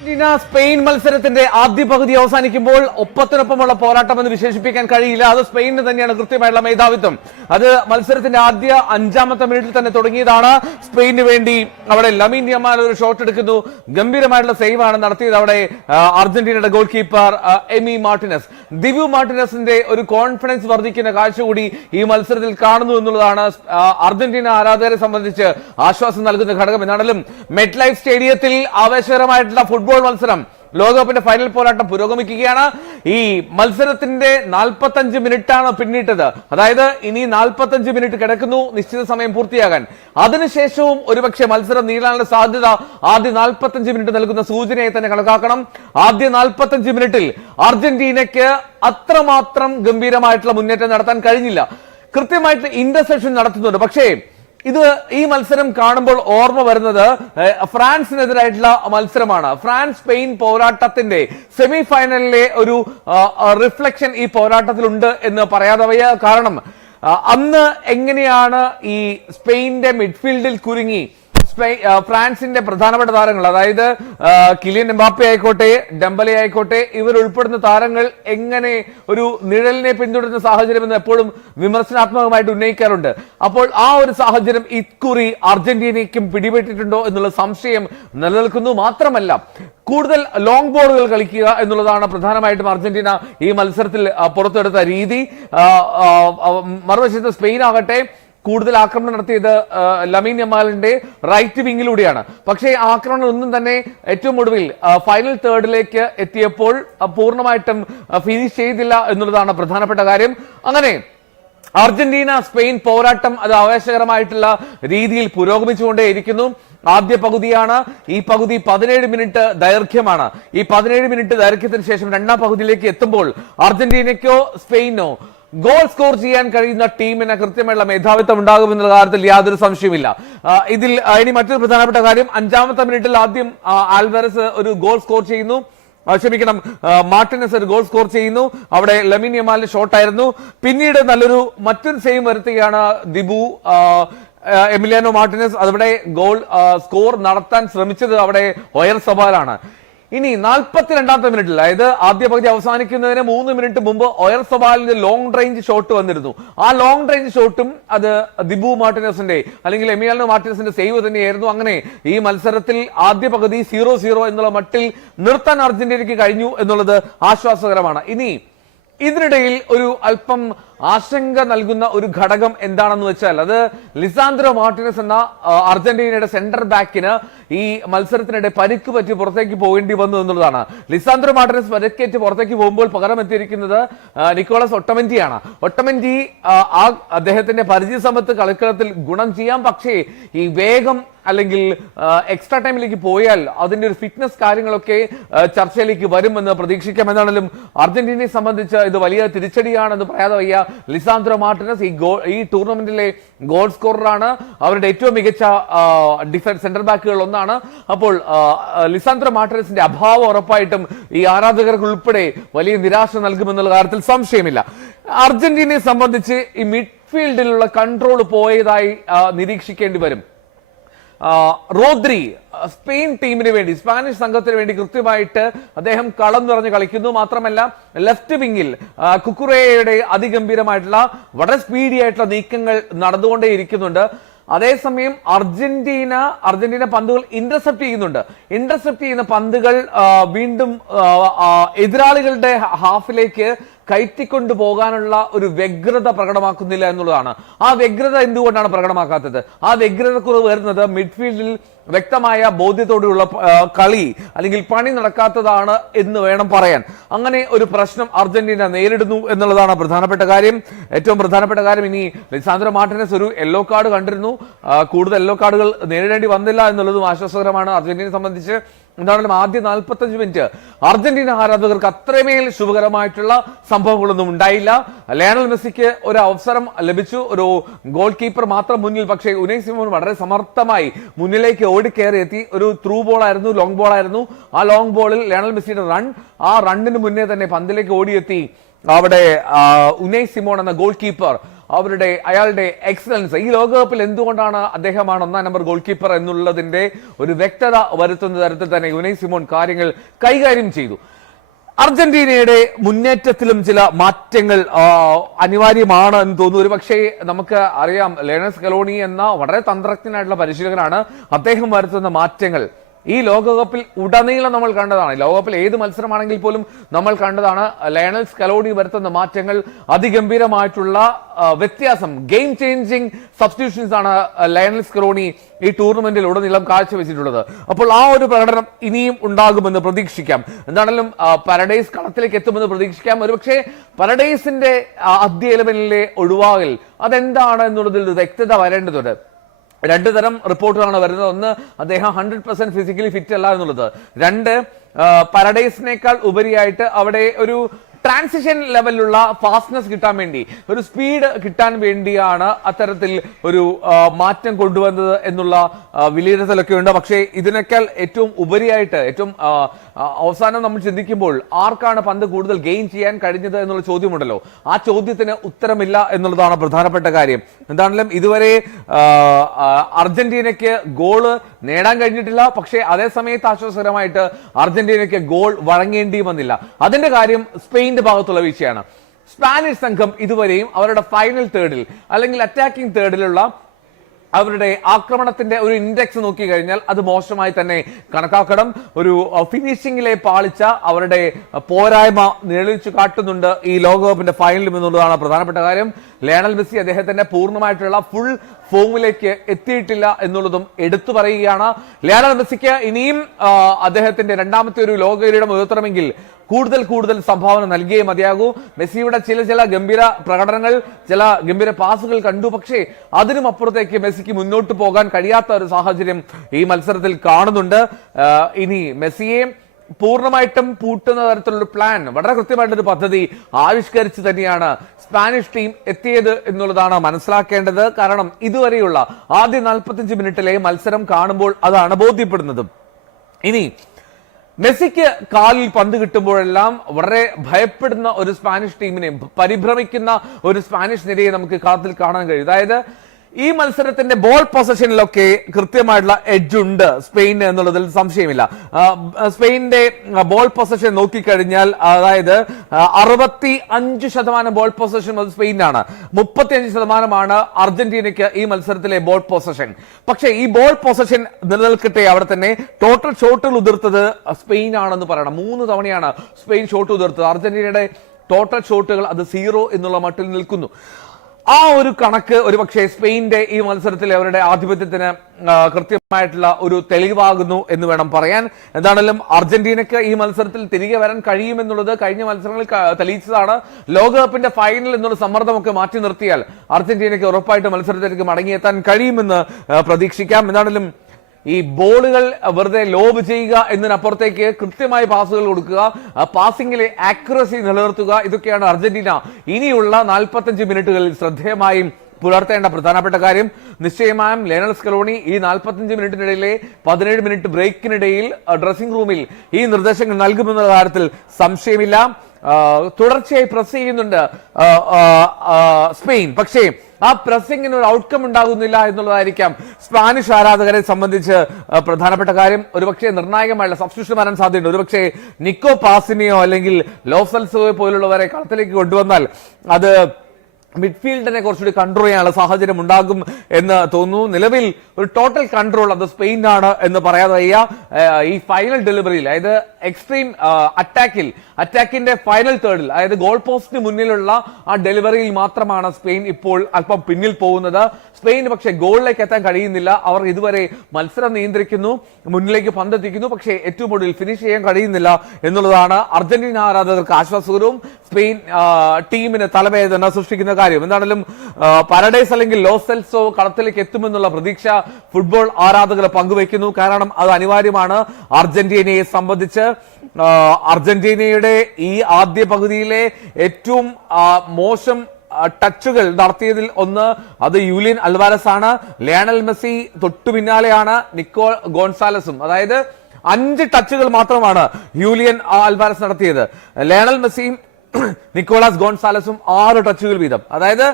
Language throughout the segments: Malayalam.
സ്പെയിൻ മത്സരത്തിന്റെ ആദ്യ പകുതി അവസാനിക്കുമ്പോൾ ഒപ്പത്തിനൊപ്പമുള്ള പോരാട്ടം എന്ന് വിശേഷിപ്പിക്കാൻ കഴിയില്ല. അത് സ്പെയിനിന് തന്നെയാണ് കൃത്യമായിട്ടുള്ള മേധാവിത്വം. അത് മത്സരത്തിന്റെ ആദ്യ 5-ാമത്തെ മിനിറ്റിൽ തന്നെ തുടങ്ങിയതാണ്. സ്പെയിനു വേണ്ടി അവിടെ ലമീൻ യമാൽ ഒരു ഷോട്ട് എടുക്കുന്നു. ഗംഭീരമായിട്ടുള്ള സേവ് ആണ് നടത്തിയത് അവിടെ അർജന്റീനയുടെ goalkeeper Emi Martinez. Dibu മാർട്ടിനസിന്റെ ഒരു കോൺഫിഡൻസ് വർദ്ധിക്കുന്ന കാഴ്ച കൂടി ഈ മത്സരത്തിൽ കാണുന്നു എന്നുള്ളതാണ് അർജന്റീന ആരാധകരെ സംബന്ധിച്ച് ആശ്വാസം നൽകുന്ന ഘടകം. എന്നാണെങ്കിലും മെറ്റ് ലൈഫ് സ്റ്റേഡിയത്തിൽ ആവേശകരമായിട്ടുള്ള ഫുട്ബോൾ മത്സരം, ലോകകപ്പിന്റെ ഫൈനൽ പോരാട്ടം പുരോഗമിക്കുകയാണ്. ഈ മത്സരത്തിന്റെ 45 മിനിറ്റാണ് പിന്നിട്ടത്. അതായത് ഇനി 45 മിനിറ്റ് കിടക്കുന്നു നിശ്ചിത സമയം പൂർത്തിയാകാൻ. അതിനുശേഷവും ഒരുപക്ഷെ മത്സരം നീളാനുള്ള സാധ്യത ആദ്യ 45 മിനിറ്റ് നൽകുന്ന സൂചനയെ തന്നെ കണക്കാക്കണം. ആദ്യ 45 മിനിറ്റിൽ അർജന്റീനയ്ക്ക് അത്രമാത്രം ഗംഭീരമായിട്ടുള്ള മുന്നേറ്റം നടത്താൻ കഴിഞ്ഞില്ല. കൃത്യമായിട്ട് ഇന്റർസെപ്ഷൻ നടത്തുന്നുണ്ട്. പക്ഷേ ഈ മത്സരം കാണുമ്പോൾ ഓർമ്മ വരുന്നത് ഫ്രാൻസിനെതിരായിട്ടുള്ള മത്സരമാണ്. ഫ്രാൻസ് സ്പെയിൻ പോരാട്ടത്തിന്റെ സെമി ഫൈനലിലെ ഒരു റിഫ്ലക്ഷൻ ഈ പോരാട്ടത്തിലുണ്ട് എന്ന് പറയാതെ വയ്യ. കാരണം അന്ന് എങ്ങനെയാണ് ഈ സ്പെയിന്റെ മിഡ്ഫീൽഡിൽ കുരുങ്ങി ഫ്രാൻസിന്റെ പ്രധാനപ്പെട്ട താരങ്ങൾ, അതായത് കിലിയൻ എംബാപ്പെ ആയിക്കോട്ടെ, ഡെംബലെ ആയിക്കോട്ടെ, ഇവർ ഉൾപ്പെടുന്ന താരങ്ങൾ എങ്ങനെ ഒരു നിഴലിനെ പിന്തുടരുന്ന സാഹചര്യം എന്ന് എപ്പോഴും വിമർശനാത്മകമായിട്ട് ഉന്നയിക്കാറുണ്ട്. അപ്പോൾ ആ ഒരു സാഹചര്യം ഇക്കുറി അർജന്റീനയ്ക്കും പിടിപെട്ടിട്ടുണ്ടോ എന്നുള്ള സംശയം നിലനിൽക്കുന്നു. മാത്രമല്ല കൂടുതൽ ലോങ് ബോളുകൾ കളിക്കുക എന്നുള്ളതാണ് പ്രധാനമായിട്ടും അർജന്റീന ഈ മത്സരത്തിൽ പുറത്തെടുത്ത രീതി. മറുവശത്ത് സ്പെയിൻ ആകട്ടെ കൂടുതൽ ആക്രമണം നടത്തിയത് ലമീൻ യമാലിന്റെ റൈറ്റ് വിങ്ങിലൂടെയാണ്. പക്ഷേ ആക്രമണം ഒന്നും തന്നെ ഏറ്റവും ഒടുവിൽ ഫൈനൽ തേർഡിലേക്ക് എത്തിയപ്പോൾ പൂർണ്ണമായിട്ടും ഫിനിഷ് ചെയ്തില്ല എന്നുള്ളതാണ് പ്രധാനപ്പെട്ട കാര്യം. അങ്ങനെ അർജന്റീന സ്പെയിൻ പോരാട്ടം അത് ആവേശകരമായിട്ടുള്ള രീതിയിൽ പുരോഗമിച്ചുകൊണ്ടേയിരിക്കുന്നു. ആദ്യ പകുതിയാണ്. ഈ പകുതി 17 മിനിറ്റ് ദൈർഘ്യമാണ്. ഈ 17 മിനിറ്റ് ദൈർഘ്യത്തിന് ശേഷം രണ്ടാം പകുതിയിലേക്ക് എത്തുമ്പോൾ അർജന്റീനയ്ക്കോ സ്പെയിനോ ഗോൾ സ്കോർ ചെയ്യാൻ കഴിയുന്ന ടീമിന് കൃത്യമായുള്ള മേധാവിത്വം ഉണ്ടാകുമെന്നുള്ള കാര്യത്തിൽ യാതൊരു സംശയമില്ല. ഇതിൽ ഇനി മറ്റൊരു പ്രധാനപ്പെട്ട കാര്യം, 5-ാമത്തെ മിനിറ്റിൽ ആദ്യം ആൽവാരസ് ഒരു ഗോൾ സ്കോർ ചെയ്യുന്നു. മാർട്ടിനസ് ഒരു ഗോൾ സ്കോർ ചെയ്യുന്നു. അവിടെ ലമീൻ യമാലിന്റെ ഷോട്ടായിരുന്നു. പിന്നീട് മറ്റൊരു സേവ് വരുത്തുകയാണ് ദിബു എമിലിയാനോ മാർട്ടിനസ്. അവിടെ ഗോൾ സ്കോർ നടത്താൻ ശ്രമിച്ചത് അവിടെ ഒയർ സബാലാണ്. ഇനി 42-ാമത്തെ മിനിറ്റിൽ, അതായത് ആദ്യ പകുതി അവസാനിക്കുന്നതിന് 3 മിനിറ്റ് മുമ്പ് ഒയർ സബാലിന്റെ ലോങ് റേഞ്ച് ഷോട്ട് വന്നിരുന്നു. ആ ലോങ് റേഞ്ച് ഷോട്ടും അത് ദിബു മാർട്ടിനസിന്റെ അല്ലെങ്കിൽ എമിലിയാനോ മാർട്ടിനസിന്റെ സേവ് തന്നെയായിരുന്നു. അങ്ങനെ ഈ മത്സരത്തിൽ ആദ്യ പകുതി 0-0 എന്നുള്ള മട്ടിൽ നിർത്താൻ അർജന്റീനയ്ക്ക് കഴിഞ്ഞു എന്നുള്ളത് ആശ്വാസകരമാണ്. ഇനി ഇതിനിടയിൽ ഒരു അല്പം ആശങ്ക നൽകുന്ന ഒരു ഘടകം എന്താണെന്ന് വെച്ചാൽ അത് ലിസാൻഡ്രോ മാർട്ടിനസ് എന്ന അർജന്റീനയുടെ സെന്റർ ബാക്കിന് ഈ മത്സരത്തിനിടെ പരിക്ക് പറ്റി പുറത്തേക്ക് പോകേണ്ടി വന്നു എന്നുള്ളതാണ്. ലിസാൻഡ്രോ മാർട്ടിനസ് പരിക്കേറ്റ് പുറത്തേക്ക് പോകുമ്പോൾ പകരം എത്തിയിരിക്കുന്നത് നിക്കോളസ് ഒട്ടമെന്റിയാണ്. ഒട്ടമെന്റി അദ്ദേഹത്തിന്റെ പരിചയസമ്പത്ത് കളിക്കളത്തിൽ ഗുണം ചെയ്യാം. പക്ഷേ ഈ വേഗം അല്ലെങ്കിൽ എക്സ്ട്രാ ടൈമിലേക്ക് പോയാൽ അതിന്റെ ഒരു ഫിറ്റ്നസ് കാര്യങ്ങളൊക്കെ ചർച്ചയിലേക്ക് വരുമെന്ന് പ്രതീക്ഷിക്കാം. എന്നാണെങ്കിലും അർജന്റീനയെ സംബന്ധിച്ച് ഇത് വലിയ തിരിച്ചടിയാണെന്ന് പറയാതെ വയ്യ. ലിസാൻഡ്രോ മാർട്ടിനസ് ഈ ടൂർണമെന്റിലെ ഗോൾ സ്കോററാണ്. അവരുടെ ഏറ്റവും മികച്ച ഡിഫൻസ് സെന്റർ ബാക്കുകൾ ഒന്നാണ്. അപ്പോൾ ലിസാൻഡ്രോ മാർട്ടിനസിന്റെ അഭാവം ഉറപ്പായിട്ടും ഈ ആരാധകർക്ക് ഉൾപ്പെടെ വലിയ നിരാശ നൽകുമെന്നുള്ള കാര്യത്തിൽ സംശയമില്ല. അർജന്റീനയെ സംബന്ധിച്ച് ഈ മിഡ്ഫീൽഡിലുള്ള കൺട്രോൾ പോയതായി നിരീക്ഷിക്കേണ്ടി വരും. റോദ്രി സ്പെയിൻ ടീമിന് വേണ്ടി, സ്പാനിഷ് സംഘത്തിന് വേണ്ടി കൃത്യമായിട്ട് അദ്ദേഹം കളം നിറഞ്ഞ് കളിക്കുന്നു. മാത്രമല്ല ലെഫ്റ്റ് വിങ്ങിൽ കുക്കുറേയുടെ അതിഗംഭീരമായിട്ടുള്ള വളരെ സ്പീഡി ആയിട്ടുള്ള നീക്കങ്ങൾ നടന്നുകൊണ്ടേയിരിക്കുന്നുണ്ട്. അതേസമയം അർജന്റീന പന്തുകൾ ഇന്റർസെപ്റ്റ് ചെയ്യുന്നുണ്ട്. ഇന്റർസെപ്റ്റ് ചെയ്യുന്ന പന്തുകൾ വീണ്ടും എതിരാളികളുടെ ഹാഫിലേക്ക് കയറ്റിക്കൊണ്ടു പോകാനുള്ള ഒരു വ്യഗ്രത പ്രകടമാക്കുന്നില്ല എന്നുള്ളതാണ്. ആ വ്യഗ്രത എന്തുകൊണ്ടാണ് പ്രകടമാക്കാത്തത്? ആ വ്യഗ്രതക്കുറവ് വരുന്നത് മിഡ്ഫീൽഡിൽ വ്യക്തമായ ബോധ്യത്തോടെയുള്ള കളി അല്ലെങ്കിൽ പണി നടക്കാത്തതാണ് എന്ന് വേണം പറയാൻ. അങ്ങനെ ഒരു പ്രശ്നം അർജന്റീന നേരിടുന്നു എന്നുള്ളതാണ് പ്രധാനപ്പെട്ട കാര്യം. ഏറ്റവും പ്രധാനപ്പെട്ട കാര്യം, ഇനി ലിസാൻഡ്രോ മാർട്ടിനസ് ഒരു യെല്ലോ കാർഡ് കണ്ടിരുന്നു. കൂടുതൽ യെല്ലോ കാർഡുകൾ നേരിടേണ്ടി വന്നില്ല എന്നുള്ളതും ആശ്വാസകരമാണ് അർജന്റീനയെ സംബന്ധിച്ച്. എന്താണെങ്കിലും ആദ്യ 45 മിനിറ്റ് അർജന്റീന ആരാധകർക്ക് അത്രമേൽ ശുഭകരമായിട്ടുള്ള സംഭവങ്ങളൊന്നും ഉണ്ടായില്ല. ലയണൽ മെസ്സിക്ക് ഒരു അവസരം ലഭിച്ചു, ഒരു ഗോൾ കീപ്പർ മാത്രം മുന്നിൽ. പക്ഷേ ഉനൈ സിമോൺ വളരെ സമർത്ഥമായി മുന്നിലേക്ക് ഓടിക്കയറി എത്തി. ഒരു ത്രൂ ബോൾ ആയിരുന്നു, ലോങ് ബോൾ ആയിരുന്നു. ആ ലോങ് ബോളിൽ ലയണൽ മെസ്സിയുടെ ആ റണ്ണിന് മുന്നേ തന്നെ പന്തിലേക്ക് ഓടിയെത്തി അവിടെ ഉനൈ സിമോൺ എന്ന ഗോൾ കീപ്പർ അയാളുടെ എക്സലൻസ്, ഈ ലോകകപ്പിൽ എന്തുകൊണ്ടാണ് അദ്ദേഹമാണ് 1-ാം നമ്പർ ഗോൾ കീപ്പർ എന്നുള്ളതിന്റെ ഒരു വ്യക്തത വരുത്തുന്ന തരത്തിൽ തന്നെ യുനൈ സിമോൺ കാര്യങ്ങൾ കൈകാര്യം ചെയ്തു. അർജന്റീനയുടെ മുന്നേറ്റത്തിലും ചില മാറ്റങ്ങൾ അനിവാര്യമാണ് എന്ന് തോന്നുന്നു. ഒരു പക്ഷേ നമുക്ക് അറിയാം, ലയണൽ സ്കലോണി എന്ന വളരെ തന്ത്രജ്ഞനായിട്ടുള്ള പരിശീലകനാണ്. അദ്ദേഹം വരുത്തുന്ന മാറ്റങ്ങൾ ഈ ലോകകപ്പിൽ ഉടനീളം നമ്മൾ കണ്ടതാണ്. ലോകകപ്പിൽ ഏത് മത്സരമാണെങ്കിൽ പോലും നമ്മൾ കണ്ടതാണ്. ലയണൽ സ്കലോണി വരുത്തുന്ന മാറ്റങ്ങൾ അതിഗംഭീരമായിട്ടുള്ള വ്യത്യാസം, ഗെയിം ചേഞ്ചിങ് സബ്സ്റ്റിറ്റ്യൂഷൻസ് ആണ് ലയണൽ സ്കലോണി ഈ ടൂർണമെന്റിൽ ഉടനീളം കാഴ്ചവെച്ചിട്ടുള്ളത്. അപ്പോൾ ആ ഒരു പ്രകടനം ഇനിയും ഉണ്ടാകുമെന്ന് പ്രതീക്ഷിക്കാം. എന്താണെങ്കിലും പാരഡൈസ് കളത്തിലേക്ക് എത്തുമെന്ന് പ്രതീക്ഷിക്കാം. ഒരുപക്ഷെ പാരഡൈസിന്റെ ആദ്യ 11-ലെ ഒഴിവാകൽ അതെന്താണ് എന്നുള്ളതിൽ വ്യക്തത വരേണ്ടതുണ്ട്. 2 തരം റിപ്പോർട്ടുകളാണ് വരുന്നത്. ഒന്ന്, അദ്ദേഹം 100% ഫിസിക്കലി ഫിറ്റ് അല്ല എന്നുള്ളത്. 2, പാരഡൈസിനേക്കാൾ ഉപരിയായിട്ട് അവിടെ ഒരു ട്രാൻസിഷൻ ലെവലിലുള്ള ഫാസ്റ്റ്നെസ് കിട്ടാൻ വേണ്ടി, ഒരു സ്പീഡ് കിട്ടാൻ വേണ്ടിയാണ് അത്തരത്തിൽ ഒരു മാറ്റം കൊണ്ടുവന്നത് എന്നുള്ള വിലയിരുത്തലൊക്കെ ഉണ്ട്. പക്ഷേ ഇതിനേക്കാൾ ഏറ്റവും ഉപരിയായിട്ട്, ഏറ്റവും അവസാനം നമ്മൾ ചിന്തിക്കുമ്പോൾ ആർക്കാണ് പന്ത് കൂടുതൽ ഗെയിൻ ചെയ്യാൻ കഴിഞ്ഞത് എന്നുള്ള ചോദ്യമുണ്ടല്ലോ, ആ ചോദ്യത്തിന് ഉത്തരമില്ല എന്നുള്ളതാണ് പ്രധാനപ്പെട്ട കാര്യം. എന്താണെങ്കിലും ഇതുവരെ അർജന്റീനയ്ക്ക് ഗോള് നേടാൻ കഴിഞ്ഞിട്ടില്ല. പക്ഷേ അതേ സമയത്ത് ആശ്വാസകരമായിട്ട് അർജന്റീനയ്ക്ക് ഗോൾ വഴങ്ങേണ്ടി വന്നില്ല. അതിന്റെ കാര്യം സ്പെയിന്റെ ഭാഗത്തുള്ള വീഴ്ചയാണ്. സ്പാനിഷ് സംഘം ഇതുവരെയും അവരുടെ ഫൈനൽ തേർഡിൽ അല്ലെങ്കിൽ അറ്റാക്കിംഗ് തേർഡിലുള്ള അവരുടെ ആക്രമണത്തിന്റെ ഒരു ഇൻഡെക്സ് നോക്കി കഴിഞ്ഞാൽ അത് മോശമായി തന്നെ കണക്കാക്കണം. ഒരു ഫിനിഷിംഗിലെ പാളിച്ച അവരുടെ പോരായ്മ നിഴലിച്ചു കാട്ടുന്നുണ്ട് ഈ ലോകകപ്പിന്റെ ഫൈനലും എന്നുള്ളതാണ് പ്രധാനപ്പെട്ട കാര്യം. ലയണൽ മെസ്സി അദ്ദേഹത്തിന്റെ പൂർണ്ണമായിട്ടുള്ള ഫുൾ ഫോമിലേക്ക് എത്തിയിട്ടില്ല എന്നുള്ളതും എടുത്തു പറയുകയാണ്. ലയണൽ മെസ്സിക്ക് ഇനിയും അദ്ദേഹത്തിന്റെ രണ്ടാമത്തെ ഒരു ലോക കിരീടം ഉയർത്തണമെങ്കിൽ കൂടുതൽ സംഭാവന നൽകിയേ മതിയാകൂ. മെസ്സിയുടെ ചില ഗംഭീര പ്രകടനങ്ങൾ, ചില ഗംഭീര പാസുകൾ കണ്ടു. പക്ഷേ അതിനും അപ്പുറത്തേക്ക് മെസ്സിക്ക് മുന്നോട്ട് പോകാൻ കഴിയാത്ത ഒരു സാഹചര്യം ഈ മത്സരത്തിൽ കാണുന്നുണ്ട്. ഇനി മെസ്സിയെ പൂർണ്ണമായിട്ടും പൂട്ടുന്ന തരത്തിലുള്ള പ്ലാൻ, വളരെ കൃത്യമായിട്ടൊരു പദ്ധതി ആവിഷ്കരിച്ച് തന്നെയാണ് സ്പാനിഷ് ടീം എത്തിയത് എന്നുള്ളതാണ് മനസ്സിലാക്കേണ്ടത്. കാരണം ഇതുവരെയുള്ള ആദ്യ 45 മിനിറ്റിലെ മത്സരം കാണുമ്പോൾ അതാണ് ബോധ്യപ്പെടുന്നത്. ഇനി മെസ്സിക്ക് കാലിൽ പന്ത് കിട്ടുമ്പോഴെല്ലാം വളരെ ഭയപ്പെടുന്ന ഒരു സ്പാനിഷ് ടീമിനെ, പരിഭ്രമിക്കുന്ന ഒരു സ്പാനിഷ് നിരയെ നമുക്ക് കളത്തിൽ കാണാൻ കഴിയും. അതായത് ഈ മത്സരത്തിന്റെ ബോൾ പൊസഷനിലൊക്കെ കൃത്യമായിട്ടുള്ള എഡ്ജ് ഉണ്ട് സ്പെയിന് എന്നുള്ളതിൽ സംശയമില്ല. സ്പെയിനിന്റെ ബോൾ പൊസഷൻ നോക്കിക്കഴിഞ്ഞാൽ, അതായത് 65% ബോൾ പൊസഷൻ അത് സ്പെയിനാണ്, 35% അർജന്റീനയ്ക്ക് ഈ മത്സരത്തിലെ ബോൾ പൊസഷൻ. പക്ഷേ ഈ ബോൾ പൊസഷൻ നിലനിൽക്കട്ടെ അവിടെ തന്നെ. ടോട്ടൽ ഷോട്ടുകൾ ഉതിർത്തത് സ്പെയിൻ ആണെന്ന് പറയണം. 3 തവണയാണ് സ്പെയിൻ ഷോട്ട് ഉതിർത്തത്. അർജന്റീനയുടെ ടോട്ടൽ ഷോട്ടുകൾ അത് 0 എന്നുള്ള മട്ടിൽ നിൽക്കുന്നു. ആ ഒരു കണക്ക് ഒരുപക്ഷെ സ്പെയിന്റെ ഈ മത്സരത്തിൽ അവരുടെ ആധിപത്യത്തിന് കൃത്യമായിട്ടുള്ള ഒരു തെളിവാകുന്നു എന്ന് വേണം പറയാൻ. എന്താണെങ്കിലും അർജന്റീനയ്ക്ക് ഈ മത്സരത്തിൽ തിരികെ വരാൻ കഴിയുമെന്നുള്ളത് കഴിഞ്ഞ മത്സരങ്ങളിൽ തെളിയിച്ചതാണ്. ലോകകപ്പിന്റെ ഫൈനൽ എന്നുള്ള സമ്മർദ്ദമൊക്കെ മാറ്റി നിർത്തിയാൽ അർജന്റീനയ്ക്ക് ഉറപ്പായിട്ട് മത്സരത്തിലേക്ക് മടങ്ങിയെത്താൻ കഴിയുമെന്ന് പ്രതീക്ഷിക്കാം. എന്താണെങ്കിലും ഈ ബോളുകൾ വെറുതെ ലോബ് ചെയ്യുക എന്നതിനപ്പുറത്തേക്ക് കൃത്യമായി പാസുകൾ കൊടുക്കുക, പാസിംഗിലെ ആക്യുറസി നിലനിർത്തുക, ഇതൊക്കെയാണ് അർജന്റീന ഇനിയുള്ള 45 മിനിറ്റുകളിൽ ശ്രദ്ധേയമായും പുലർത്തേണ്ട പ്രധാനപ്പെട്ട കാര്യം. നിശ്ചയമായും ലയണൽ സ്കലോണി ഈ 45 മിനിറ്റിനിടയിലെ 17 മിനിറ്റ് ബ്രേക്കിനിടയിൽ ഡ്രസ്സിംഗ് റൂമിൽ ഈ നിർദ്ദേശങ്ങൾ നൽകുമെന്നുള്ള കാര്യത്തിൽ സംശയമില്ല. തുടർച്ചയായി പ്രസ് ചെയ്യുന്നുണ്ട് സ്പെയിൻ. പക്ഷേ ആ പ്രസിംഗിന് ഒരു ഔട്ട്കം ഉണ്ടാകുന്നില്ല എന്നുള്ളതായിരിക്കാം സ്പാനിഷ് ആരാധകരെ സംബന്ധിച്ച് പ്രധാനപ്പെട്ട കാര്യം. ഒരുപക്ഷെ നിർണായകമായുള്ള സബ്സ്റ്റിറ്റ്യൂഷൻ വരാൻ സാധ്യതയുണ്ട്. ഒരുപക്ഷെ നിക്കോ പാസിനെയോ അല്ലെങ്കിൽ ലോസൽസോയെ പോലുള്ളവരെ കളത്തിലേക്ക് കൊണ്ടുവന്നാൽ അത് മിഡ്ഫീൽഡിനെ കുറച്ചുകൂടി കൺട്രോൾ ചെയ്യാനുള്ള സാഹചര്യം ഉണ്ടാകും എന്ന് തോന്നുന്നു. നിലവിൽ ഒരു ടോട്ടൽ കൺട്രോൾ അത് സ്പെയിനാണ് എന്ന് പറയാതെ വയ്യ. ഈ ഫൈനൽ ഡെലിവറിയിൽ, അതായത് എക്സ്ട്രീം അറ്റാക്കിന്റെ ഫൈനൽ തേർഡിൽ, അതായത് ഗോൾ പോസ്റ്റിന് മുന്നിലുള്ള ആ ഡെലിവറിയിൽ മാത്രമാണ് സ്പെയിൻ ഇപ്പോൾ അല്പം പിന്നിൽ പോകുന്നത്. സ്പെയിന് പക്ഷേ ഗോളിലേക്ക് എത്താൻ കഴിയുന്നില്ല. അവർ ഇതുവരെ മത്സരം നിയന്ത്രിക്കുന്നു, മുന്നിലേക്ക് പന്തെത്തിക്കുന്നു, പക്ഷേ ഏറ്റവും ഒടുവിൽ ഫിനിഷ് ചെയ്യാൻ കഴിയുന്നില്ല എന്നുള്ളതാണ് അർജന്റീന ആരാധകർക്ക് ആശ്വാസകരവും സ്പെയിൻ ടീമിന് തലവേദന സൃഷ്ടിക്കുന്ന കാര്യം. എന്താണെങ്കിലും പാരഡൈസ് അല്ലെങ്കിൽ ലോസെൽസോ കളത്തിലേക്ക് എത്തുമെന്നുള്ള പ്രതീക്ഷ ഫുട്ബോൾ ആരാധകർ പങ്കുവയ്ക്കുന്നു. കാരണം അത് അനിവാര്യമാണ് അർജന്റീനയെ സംബന്ധിച്ച്. അർജന്റീനയുടെ ഈ ആദ്യ പകുതിയിലെ ഏറ്റവും മോശം ടച്ചുകൾ നടത്തിയതിൽ ഒന്ന് അത് യൂലിയൻ അൽവാരസ് ആണ്. ലയണൽ മെസ്സി തൊട്ടു പിന്നാലെയാണ് നിക്കോ ഗോൺസാലസും. അതായത് 5 ടച്ചുകൾ മാത്രമാണ് യൂലിയൻ അൽവാരസ് നടത്തിയത്. ലയണൽ മെസ്സിയും നിക്കോളാസ് ഗോൺസാലസും 6 ടച്ചുകൾ വീതം. അതായത്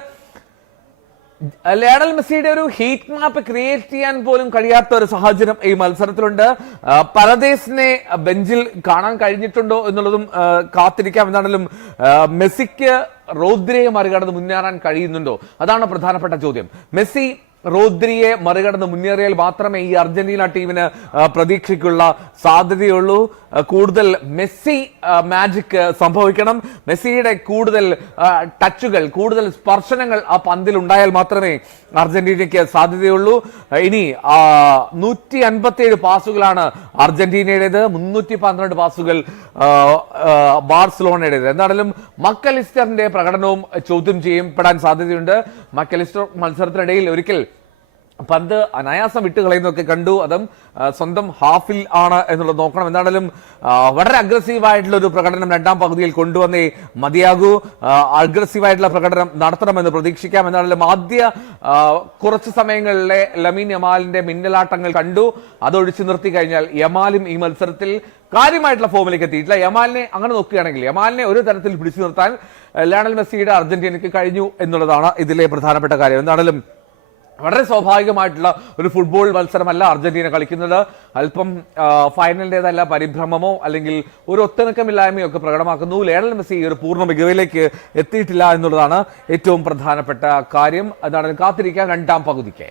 ലയണൽ മെസ്സിയുടെ ഒരു ഹീറ്റ് മാപ്പ് ക്രിയേറ്റ് ചെയ്യാൻ പോലും കഴിയാത്ത ഒരു സാഹചര്യം ഈ മത്സരത്തിലുണ്ട്. പരദേശിനെ ബെഞ്ചിൽ കാണാൻ കഴിഞ്ഞിട്ടുണ്ടോ എന്നുള്ളതും കാത്തിരിക്കാം. എന്നാണെങ്കിലും മെസ്സിക്ക് റോദ്രിയെ മറികടന്ന് മുന്നേറാൻ കഴിയുന്നുണ്ടോ, അതാണ് പ്രധാനപ്പെട്ട ചോദ്യം. മെസ്സി റോദ്രിയെ മറികടന്ന് മുന്നേറിയാൽ മാത്രമേ ഈ അർജന്റീന ടീമിന് പ്രതീക്ഷയ്ക്കുള്ള സാധ്യതയുള്ളൂ. കൂടുതൽ മെസ്സി മാജിക് സംഭവിക്കണം. മെസ്സിയുടെ കൂടുതൽ ടച്ചുകൾ, കൂടുതൽ സ്പർശനങ്ങൾ ആ പന്തിൽ ഉണ്ടായാൽ മാത്രമേ അർജന്റീനയ്ക്ക് സാധ്യതയുള്ളൂ. ഇനി 157 പാസുകളാണ് അർജന്റീനയുടേത്, 312 പാസുകൾ ബാർസലോണയുടേത്. എന്തായാലും മക്കലിസ്റ്ററിന്റെ പ്രകടനവും ചോദ്യം ചെയ്യപ്പെടാൻ സാധ്യതയുണ്ട്. മക്കലിസ്റ്റർ മത്സരത്തിനിടയിൽ ഒരിക്കൽ പന്ത് അനായാസം വിട്ട് കളയുന്നതൊക്കെ കണ്ടു. അതും സ്വന്തം ഹാഫിൽ ആണ് എന്നുള്ളത് നോക്കണം. എന്താണെങ്കിലും വളരെ അഗ്രസീവായിട്ടുള്ള ഒരു പ്രകടനം രണ്ടാം പകുതിയിൽ കൊണ്ടുവന്നേ മതിയാകൂ. അഗ്രസീവായിട്ടുള്ള പ്രകടനം നടത്തണമെന്ന് പ്രതീക്ഷിക്കാം. എന്നാണെങ്കിലും ആദ്യ കുറച്ച് സമയങ്ങളിലെ ലമീൻ യമാലിന്റെ മിന്നലാട്ടങ്ങൾ കണ്ടു. അതൊഴിച്ചു നിർത്തി കഴിഞ്ഞാൽ യമാലും ഈ മത്സരത്തിൽ കാര്യമായിട്ടുള്ള ഫോമിലേക്ക് എത്തിയിട്ടില്ല. യമാലിനെ അങ്ങനെ നോക്കുകയാണെങ്കിൽ യമാലിനെ ഒരു തരത്തിൽ പിടിച്ചു നിർത്താൻ ലയണൽ മെസ്സിയുടെ അർജന്റീനയ്ക്ക് കഴിഞ്ഞു എന്നുള്ളതാണ് ഇതിലെ പ്രധാനപ്പെട്ട കാര്യം. എന്താണെങ്കിലും വളരെ സ്വാഭാവികമായിട്ടുള്ള ഒരു ഫുട്ബോൾ മത്സരമല്ല അർജന്റീന കളിക്കുന്നത്. അല്പം ഫൈനലിൻ്റെതല്ല പരിഭ്രമമോ അല്ലെങ്കിൽ ഒരു ഒത്തിണക്കമില്ലായ്മയോ ഒക്കെ പ്രകടമാക്കുന്നു. ലയണൽ മെസ്സി ഒരു പൂർണ്ണ മികവിലേക്ക് എത്തിയിട്ടില്ല എന്നുള്ളതാണ് ഏറ്റവും പ്രധാനപ്പെട്ട കാര്യം. അതാണ് കാത്തിരിക്കാൻ രണ്ടാം പകുതിക്ക്.